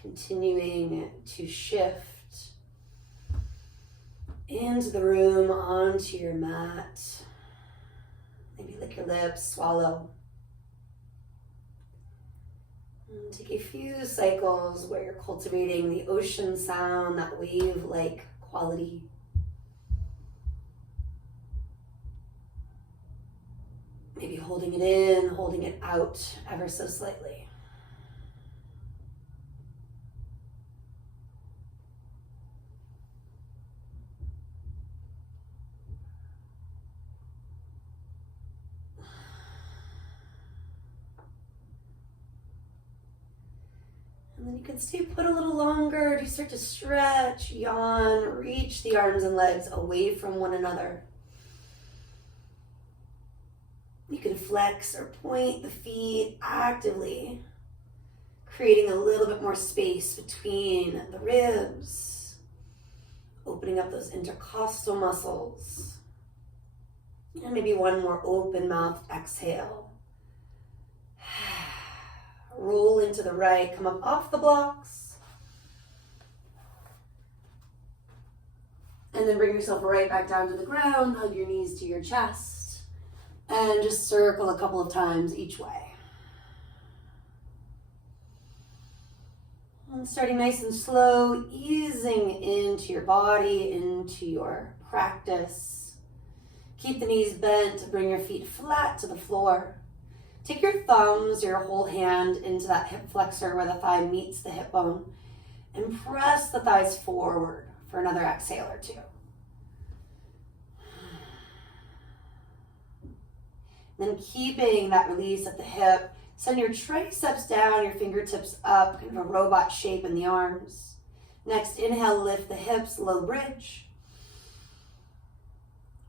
continuing to shift into the room, onto your mat. Maybe lick your lips, swallow. And take a few cycles where you're cultivating the ocean sound, that wave-like quality. Maybe holding it in, holding it out ever so slightly. And then you can stay put a little longer. Do you start to stretch, yawn, reach the arms and legs away from one another. You can flex or point the feet actively, creating a little bit more space between the ribs, opening up those intercostal muscles. And maybe one more open mouth exhale. Roll into the right, come up off the blocks. And then bring yourself right back down to the ground, hug your knees to your chest. And just circle a couple of times each way. And starting nice and slow, easing into your body, into your practice. Keep the knees bent, bring your feet flat to the floor. Take your thumbs, your whole hand into that hip flexor where the thigh meets the hip bone. And press the thighs forward for another exhale or two. Then keeping that release at the hip, send your triceps down, your fingertips up, kind of a robot shape in the arms. Next, inhale, lift the hips, low bridge.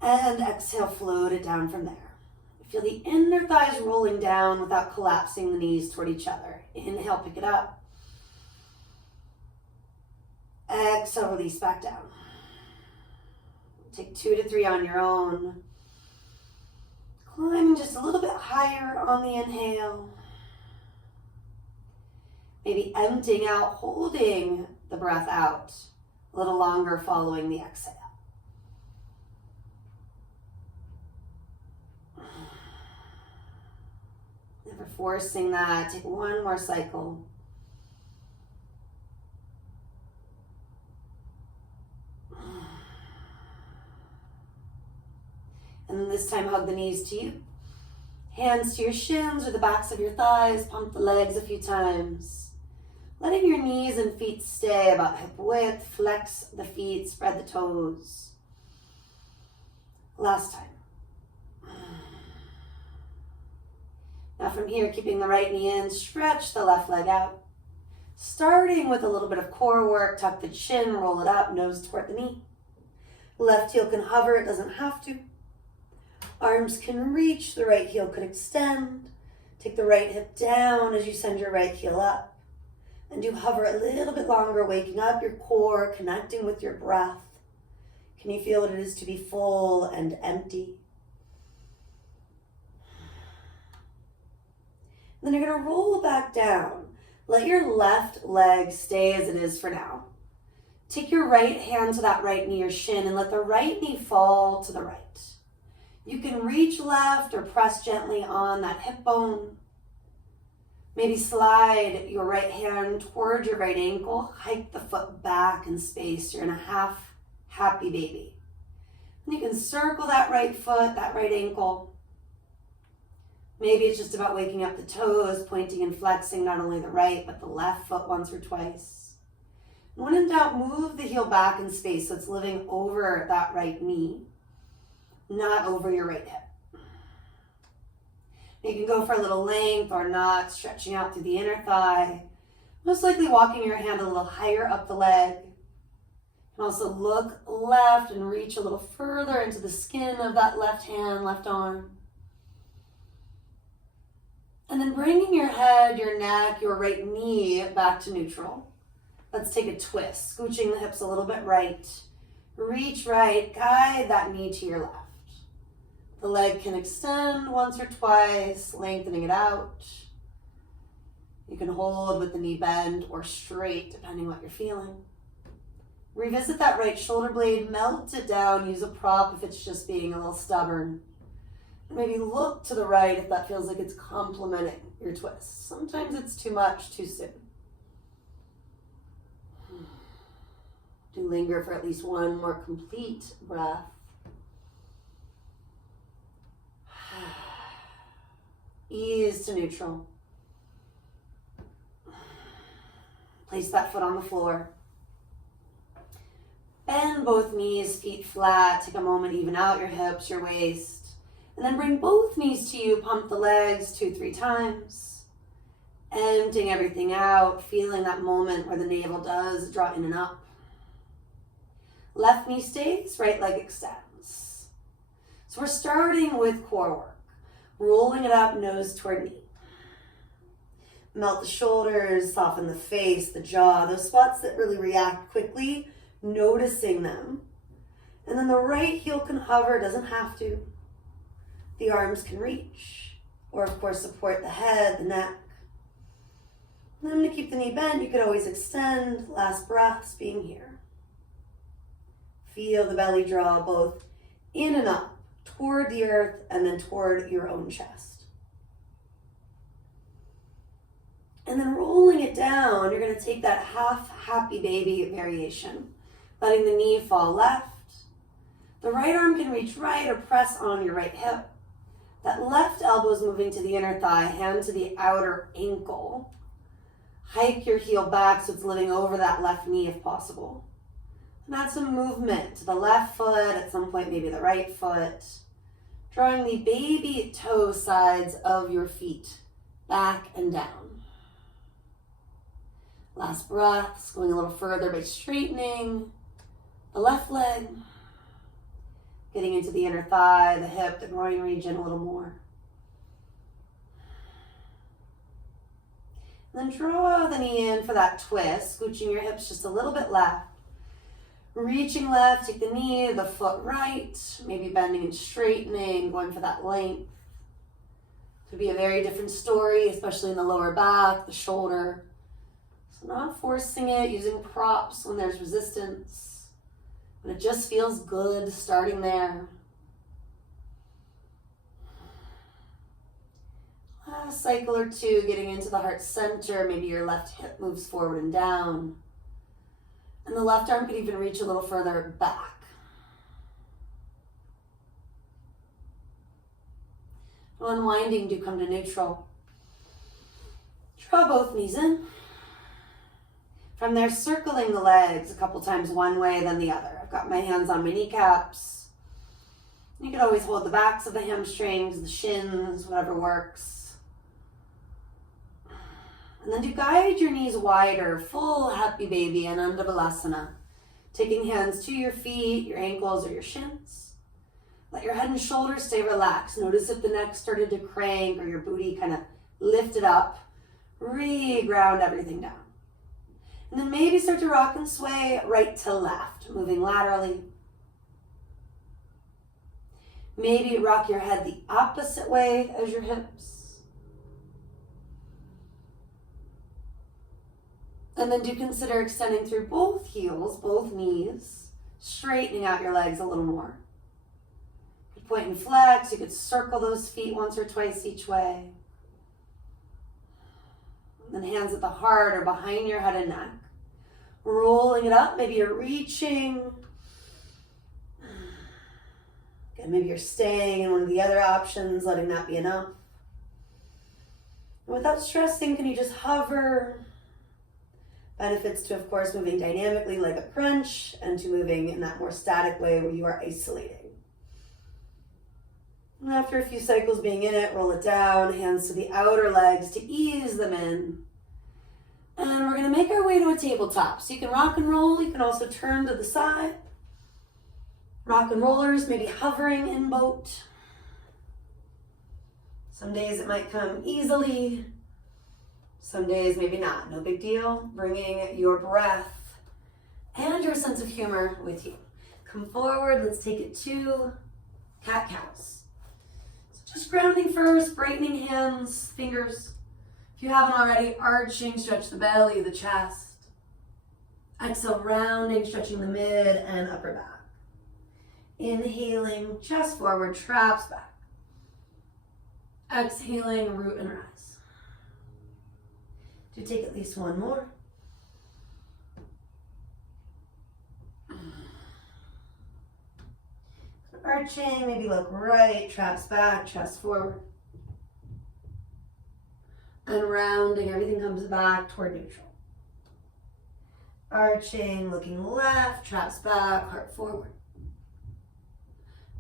And exhale, float it down from there. Feel the inner thighs rolling down without collapsing the knees toward each other. Inhale, pick it up. Exhale, release back down. Take 2 to 3 on your own. Climbing just a little bit higher on the inhale. Maybe emptying out, holding the breath out a little longer following the exhale. Never forcing that. Take one more cycle. And then this time, hug the knees to you. Hands to your shins or the backs of your thighs. Pump the legs a few times. Letting your knees and feet stay about hip width. Flex the feet, spread the toes. Last time. Now from here, keeping the right knee in, stretch the left leg out. Starting with a little bit of core work, tuck the chin, roll it up, nose toward the knee. Left heel can hover, it doesn't have to. Arms can reach, the right heel could extend. Take the right hip down as you send your right heel up. And do hover a little bit longer, waking up your core, connecting with your breath. Can you feel what it is to be full and empty? Then you're going to roll back down. Let your left leg stay as it is for now. Take your right hand to that right knee or shin and let the right knee fall to the right. You can reach left or press gently on that hip bone. Maybe slide your right hand toward your right ankle. Hike the foot back in space. You're in a half happy baby. And you can circle that right foot, that right ankle. Maybe it's just about waking up the toes, pointing and flexing not only the right, but the left foot once or twice. And when in doubt, move the heel back in space so it's living over that right knee, not over your right hip. You can go for a little length or not, stretching out through the inner thigh. Most likely walking your hand a little higher up the leg. You can also look left and reach a little further into the skin of that left hand, left arm. And then bringing your head, your neck, your right knee back to neutral. Let's take a twist, scooching the hips a little bit right. Reach right, guide that knee to your left. The leg can extend once or twice, lengthening it out. You can hold with the knee bent or straight, depending what you're feeling. Revisit that right shoulder blade, melt it down, use a prop if it's just being a little stubborn. Maybe look to the right if that feels like it's complementing your twist. Sometimes it's too much too soon. Do linger for at least one more complete breath. Ease to neutral. Place that foot on the floor. Bend both knees, feet flat. Take a moment, even out your hips, your waist. And then bring both knees to you. Pump the legs 2-3 times. Emptying everything out. Feeling that moment where the navel does draw in and up. Left knee stays, right leg extends. So we're starting with core work. Rolling it up, nose toward knee. Melt the shoulders, soften the face, the jaw, those spots that really react quickly, noticing them. And then the right heel can hover, doesn't have to. The arms can reach, or of course support the head, the neck. And then to keep the knee bent, you could always extend. Last breaths being here. Feel the belly draw both in and up, toward the earth, and then toward your own chest. And then rolling it down, you're going to take that half happy baby variation, letting the knee fall left. The right arm can reach right or press on your right hip. That left elbow is moving to the inner thigh, hand to the outer ankle. Hike your heel back so it's living over that left knee if possible. And add some movement to the left foot, at some point maybe the right foot. Drawing the baby toe sides of your feet back and down. Last breaths, going a little further by straightening the left leg. Getting into the inner thigh, the hip, the groin region a little more. And then draw the knee in for that twist, scooching your hips just a little bit left. Reaching left, take the knee, the foot right, maybe bending and straightening, going for that length. Could be a very different story, especially in the lower back, the shoulder. So not forcing it, using props when there's resistance. But it just feels good starting there. Last cycle or two, getting into the heart center. Maybe your left hip moves forward and down. And the left arm could even reach a little further back. Unwinding, do come to neutral. Draw both knees in. From there, circling the legs a couple times one way, then the other. I've got my hands on my kneecaps. You can always hold the backs of the hamstrings, the shins, whatever works. And then to guide your knees wider, full happy baby and Ananda Balasana. Taking hands to your feet, your ankles, or your shins. Let your head and shoulders stay relaxed. Notice if the neck started to crank or your booty kind of lifted up. Re-ground everything down. And then maybe start to rock and sway right to left, moving laterally. Maybe rock your head the opposite way as your hips. And then do consider extending through both heels, both knees, straightening out your legs a little more. You could point and flex, you could circle those feet once or twice each way. And then hands at the heart or behind your head and neck. Rolling it up, maybe you're reaching. And maybe you're staying in one of the other options, letting that be enough. And without stressing, can you just hover? Benefits to, of course, moving dynamically like a crunch and to moving in that more static way where you are isolating. And after a few cycles being in it, roll it down, hands to the outer legs to ease them in. And we're going to make our way to a tabletop. So you can rock and roll. You can also turn to the side. Rock and rollers, maybe hovering in boat. Some days it might come easily. Some days maybe not. No big deal. Bringing your breath and your sense of humor with you. Come forward. Let's take it to cat-cows. So just grounding first, brightening hands, fingers. If you haven't already, arching, stretch the belly, the chest. Exhale, rounding, stretching the mid and upper back. Inhaling, chest forward, traps back. Exhaling, root and rise. Do take at least one more. Arching, maybe look right, traps back, chest forward. And rounding, everything comes back toward neutral. Arching, looking left, traps back, heart forward.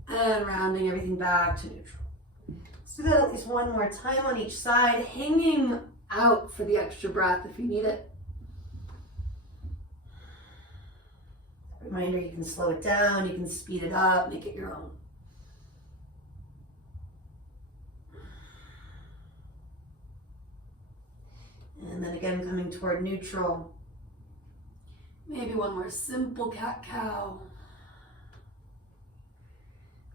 And rounding everything back to neutral. Let's do that at least one more time on each side, hanging out for the extra breath if you need it. Reminder, you can slow it down, you can speed it up, make it your own. And then again, coming toward neutral. Maybe one more simple cat-cow.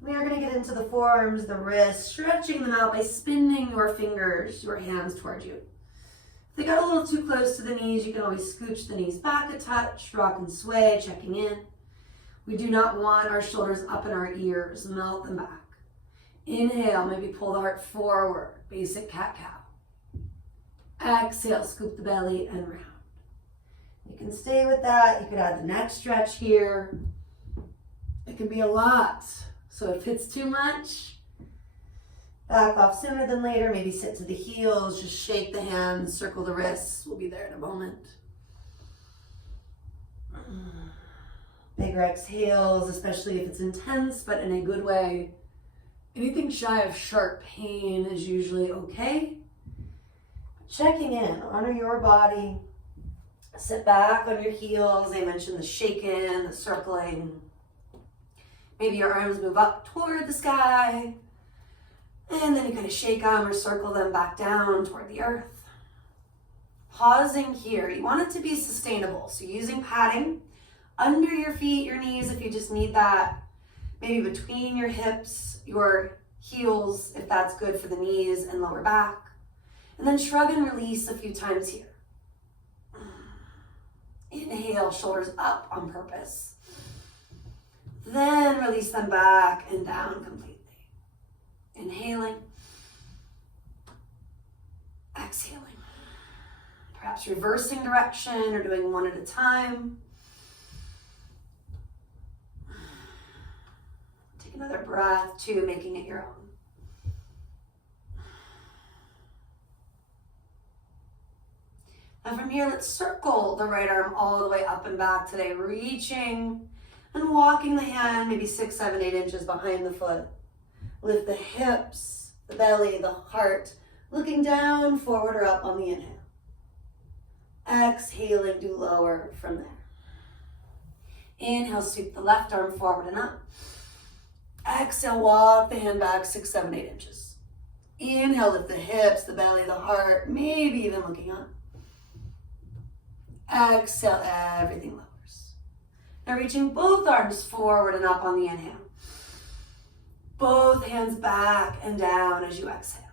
We are going to get into the forearms, the wrists, stretching them out by spinning your fingers, your hands towards you. If they got a little too close to the knees, you can always scooch the knees back a touch, rock and sway, checking in. We do not want our shoulders up in our ears, melt them back. Inhale, maybe pull the heart forward, basic cat-cow. Exhale, scoop the belly and round. You can stay with that. You could add the neck stretch here. It can be a lot. So if it's too much, back off sooner than later. Maybe sit to the heels, just shake the hands, circle the wrists. We'll be there in a moment. Bigger exhales, especially if it's intense, but in a good way. Anything shy of sharp pain is usually okay. Checking in, honor your body. Sit back on your heels. I mentioned the shaking, the circling. Maybe your arms move up toward the sky. And then you kind of shake them or circle them back down toward the earth. Pausing here. You want it to be sustainable. So using padding under your feet, your knees, if you just need that. Maybe between your hips, your heels, if that's good for the knees and lower back. And then shrug and release a few times here. Inhale, shoulders up on purpose. Then release them back and down completely. Inhaling. Exhaling. Perhaps reversing direction or doing one at a time. Take another breath, too, making it your own. Now from here, let's circle the right arm all the way up and back today, reaching and walking the hand maybe 6, 7, 8 inches behind the foot. Lift the hips, the belly, the heart, looking down, forward or up on the inhale. Exhaling, do lower from there. Inhale, sweep the left arm forward and up. Exhale, walk the hand back 6, 7, 8 inches. Inhale, lift the hips, the belly, the heart, maybe even looking up. Exhale, everything lowers. Now reaching both arms forward and up on the inhale. Both hands back and down as you exhale.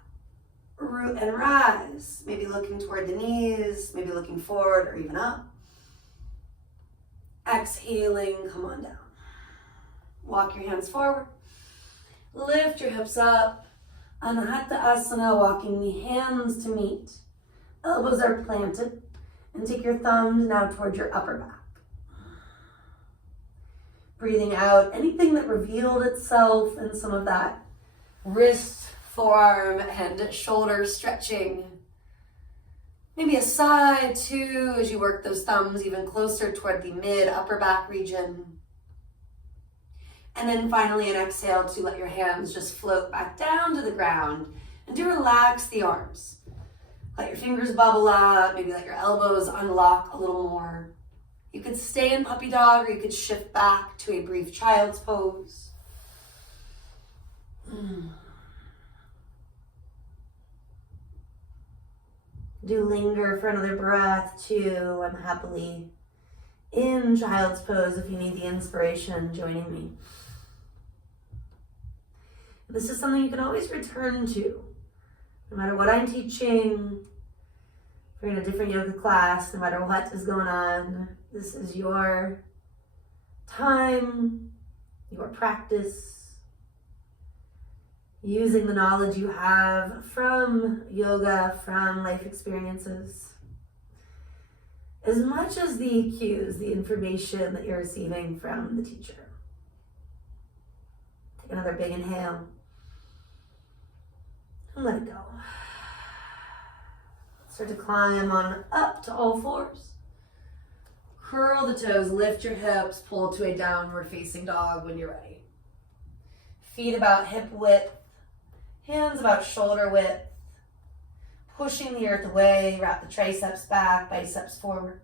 Root and rise. Maybe looking toward the knees, maybe looking forward or even up. Exhaling, come on down. Walk your hands forward. Lift your hips up. Anahata Asana, walking the hands to meet. Elbows are planted. And take your thumbs now towards your upper back. Breathing out anything that revealed itself in some of that wrist, forearm, and shoulder stretching. Maybe a side too as you work those thumbs even closer toward the mid-upper back region. And then finally an exhale to let your hands just float back down to the ground and to relax the arms. Let your fingers bubble up, maybe let your elbows unlock a little more. You could stay in puppy dog or you could shift back to a brief child's pose. Do linger for another breath too. I'm happily in child's pose if you need the inspiration joining me. This is something you can always return to. No matter what I'm teaching, If you're in a different yoga class, no matter what is going on, this is your time, your practice, using the knowledge you have from yoga, from life experiences, as much as the cues, the information that you're receiving from the teacher. Take another big inhale and let it go. Start to climb on up to all fours. Curl the toes, lift your hips, pull to a downward facing dog when you're ready. Feet about hip width, hands about shoulder width. Pushing the earth away, wrap the triceps back, biceps forward.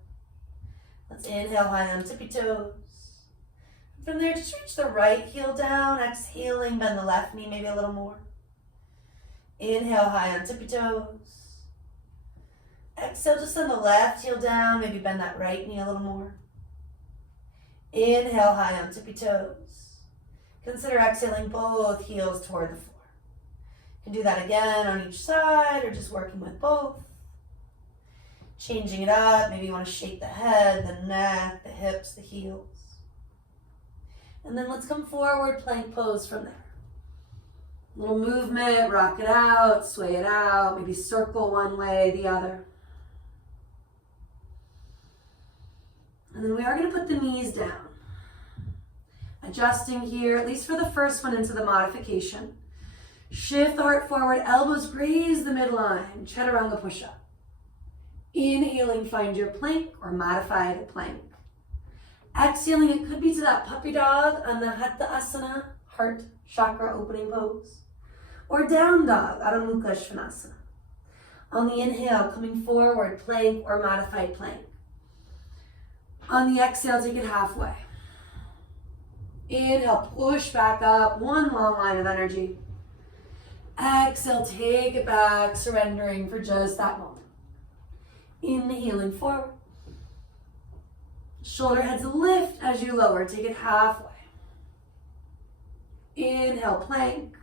Let's inhale high on tippy toes. From there, just reach the right heel down, exhaling, bend the left knee maybe a little more. Inhale high on tippy toes. Exhale, just send the left heel down, maybe bend that right knee a little more. Inhale high on tippy toes. Consider exhaling both heels toward the floor. You can do that again on each side or just working with both. Changing it up, maybe you want to shake the head, the neck, the hips, the heels. And then let's come forward, plank pose from there. Little movement, rock it out, sway it out, maybe circle one way, the other. And then we are going to put the knees down. Adjusting here, at least for the first one, into the modification. Shift the heart forward, elbows graze the midline, chaturanga push-up. Inhaling, find your plank or modified plank. Exhaling, it could be to that puppy dog on the Hatha Asana, heart chakra opening pose. Or down dog, Adho Mukha Svanasana. On the inhale, coming forward, plank or modified plank. On the exhale, take it halfway. Inhale, push back up, one long line of energy. Exhale, take it back, surrendering for just that moment. Inhaling forward. Shoulder heads lift as you lower, take it halfway. Inhale, plank.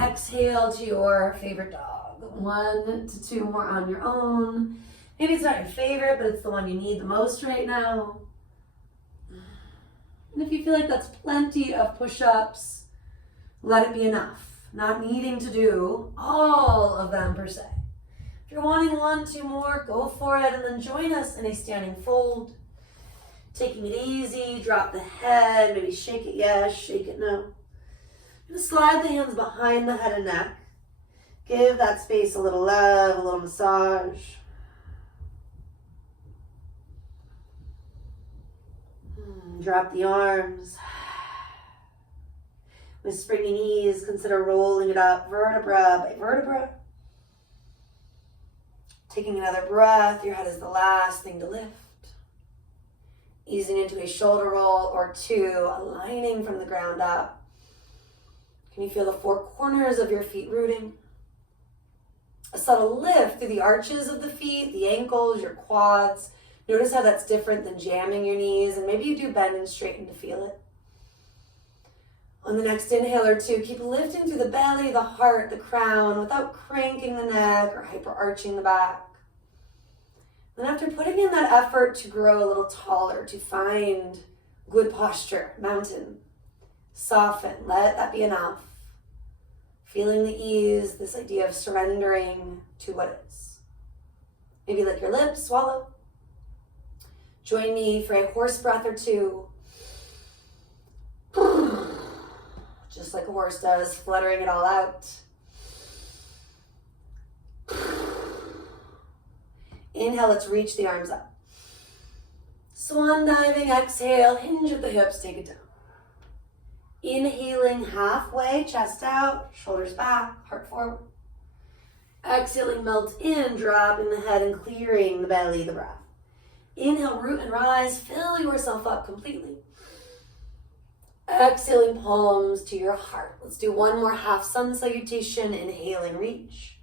Exhale to your favorite dog. 1 to 2 more on your own. Maybe it's not your favorite, but it's the one you need the most right now. And if you feel like that's plenty of push-ups, let it be enough. Not needing to do all of them per se. If you're wanting 1, 2 more, go for it, and then join us in a standing fold. Taking it easy, drop the head, maybe shake it yes, shake it no. Just slide the hands behind the head and neck. Give that space a little love, a little massage. Drop the arms. With springy knees, consider rolling it up vertebra by vertebra. Taking another breath, your head is the last thing to lift. Easing into a shoulder roll or 2, aligning from the ground up. Can you feel the 4 corners of your feet rooting? A subtle lift through the arches of the feet, the ankles, your quads. Notice how that's different than jamming your knees, and maybe you do bend and straighten to feel it. On the next inhale or 2, keep lifting through the belly, the heart, the crown, without cranking the neck or hyper-arching the back. Then after putting in that effort to grow a little taller, to find good posture, mountain, soften, let that be enough. Feeling the ease, this idea of surrendering to what is. Maybe lick your lips, swallow. Join me for a horse breath or 2. Just like a horse does, fluttering it all out. Inhale, let's reach the arms up. Swan diving, exhale, hinge at the hips, take it down. Inhaling halfway, chest out, shoulders back, heart forward. Exhaling, melt in, dropping the head and clearing the belly, the breath. Inhale, root and rise, fill yourself up completely. Exhaling, palms to your heart. Let's do 1 more half sun salutation, inhaling, reach.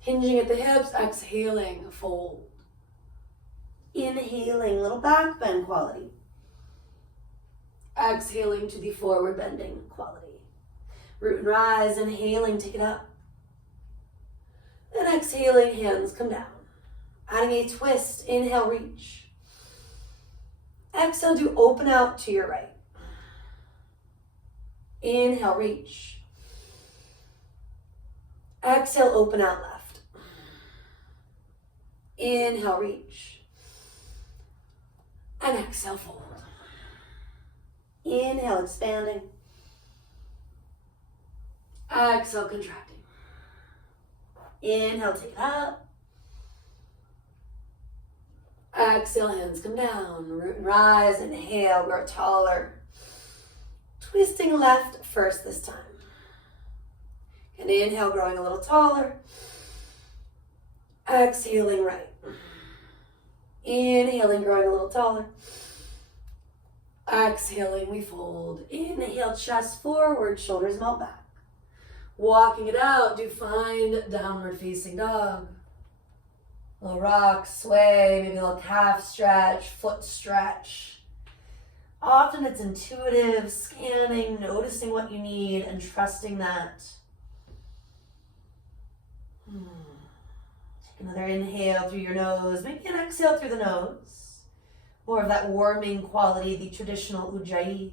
Hinging at the hips, exhaling, fold. Inhaling, little back bend quality. Exhaling to the forward bending quality. Root and rise, inhaling, take it up. And exhaling, hands come down. Adding a twist, inhale, reach. Exhale, do open out to your right. Inhale, reach. Exhale, open out left. Inhale, reach. And exhale, fold. Inhale, expanding. Exhale, contracting. Inhale, take it up. Exhale, hands come down. Root and rise. Inhale, grow taller. Twisting left first this time. And inhale, growing a little taller. Exhaling right. Inhaling, growing a little taller. Exhaling, we fold. Inhale, chest forward, shoulders melt back. Walking it out, do find downward facing dog. Little rock, sway, maybe a little calf stretch, foot stretch. Often it's intuitive, scanning, noticing what you need, and trusting that. Take another inhale through your nose, maybe an exhale through the nose. More of that warming quality, the traditional ujjayi.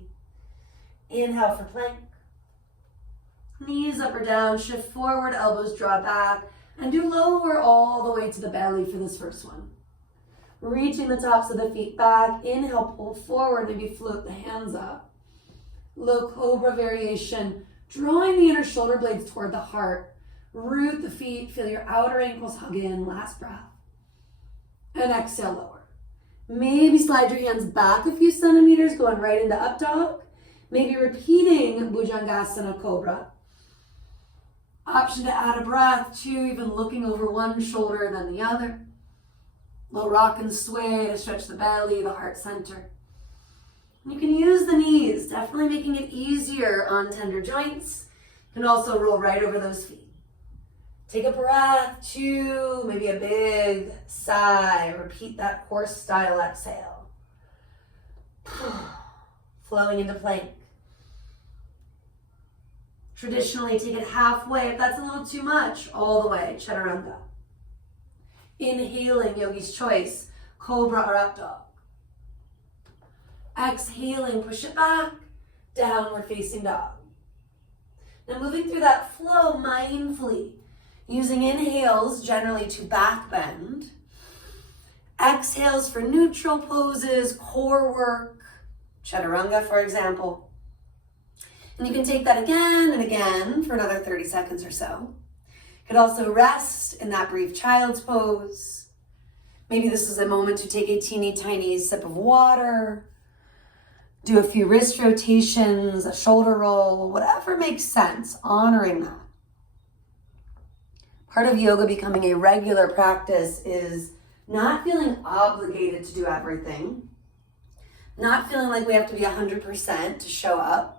Inhale for plank. Knees up or down, shift forward, elbows draw back, and do lower all the way to the belly for this first one. Reaching the tops of the feet back. Inhale, pull forward, maybe float the hands up. Low cobra variation, drawing the inner shoulder blades toward the heart. Root the feet, feel your outer ankles hug in, last breath. And exhale, lower. Maybe slide your hands back a few centimeters, going right into up dog. Maybe repeating Bhujangasana Cobra. Option to add a breath, two, even looking over one shoulder than the other. Little rock and sway to stretch the belly, the heart center. You can use the knees, definitely making it easier on tender joints. You can also roll right over those feet. Take a breath, two, maybe a big sigh. Repeat that horse style exhale. Flowing into plank. Traditionally, take it halfway. If that's a little too much, all the way, chaturanga. Inhaling, yogi's choice, cobra or up dog. Exhaling, push it back, downward facing dog. Now moving through that flow mindfully, using inhales generally to back bend. Exhales for neutral poses, core work, chaturanga for example. And you can take that again and again for another 30 seconds or so. You could also rest in that brief child's pose. Maybe this is a moment to take a teeny tiny sip of water, do a few wrist rotations, a shoulder roll, whatever makes sense, honoring that. Part of yoga becoming a regular practice is not feeling obligated to do everything, not feeling like we have to be 100% to show up.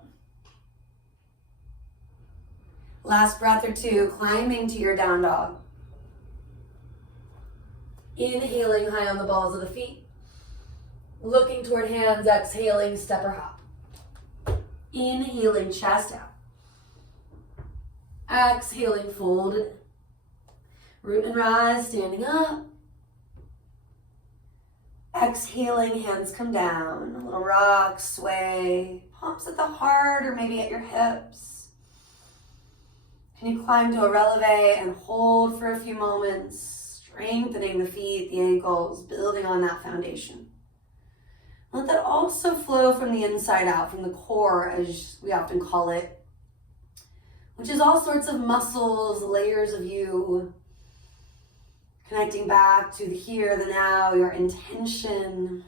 Last breath or two, climbing to your down dog. Inhaling high on the balls of the feet. Looking toward hands, exhaling, step or hop. Inhaling, chest out. Exhaling, folded. Root and rise, standing up. Exhaling, hands come down. A little rock, sway. Palms at the heart or maybe at your hips. Can you climb to a releve and hold for a few moments, strengthening the feet, the ankles, building on that foundation. Let that also flow from the inside out, from the core, as we often call it, which is all sorts of muscles, layers of you, connecting back to the here, the now, your intention,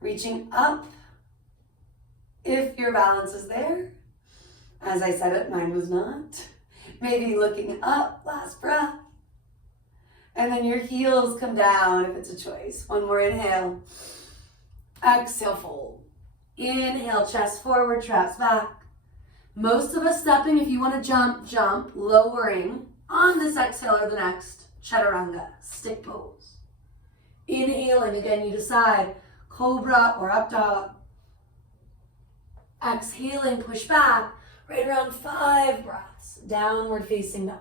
reaching up if your balance is there. As I said it, mine was not. Maybe looking up, last breath. And then your heels come down if it's a choice. One more inhale. Exhale, fold. Inhale, chest forward, traps back. Most of us stepping, if you want to jump, jump, lowering on this exhale or the next, chaturanga, stick pose. Inhaling, again, you decide, cobra or up dog. Exhaling, push back. Right around 5 breaths, downward facing dog.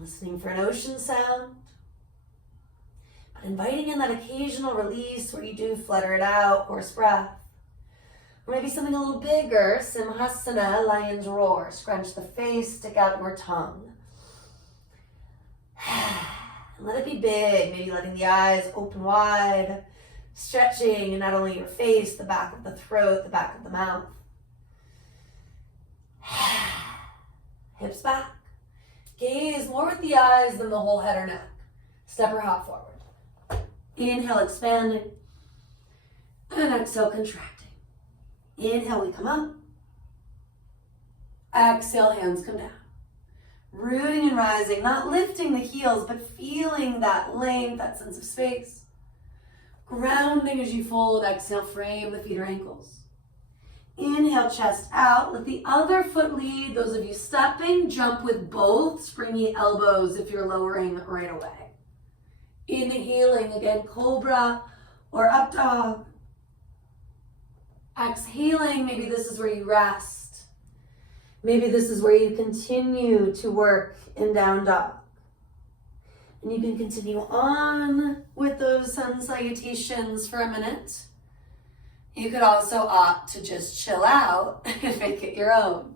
Listening for an ocean sound. But inviting in that occasional release where you do flutter it out, horse breath. Or maybe something a little bigger, Simhasana, lion's roar. Scrunch the face, stick out your tongue. And let it be big, maybe letting the eyes open wide, stretching not only your face, the back of the throat, the back of the mouth. Hips back. Gaze more with the eyes than the whole head or neck. Step or hop forward. Inhale, expanding. And exhale, contracting. Inhale, we come up. Exhale, hands come down. Rooting and rising, not lifting the heels, but feeling that length, that sense of space. Grounding as you fold. Exhale, frame the feet or ankles. Inhale, chest out. Let the other foot lead. Those of you stepping, jump with both springy elbows if you're lowering right away. Inhaling, again, cobra or up dog. Exhaling, maybe this is where you rest. Maybe this is where you continue to work in down dog. And you can continue on with those sun salutations for a minute. You could also opt to just chill out and make it your own.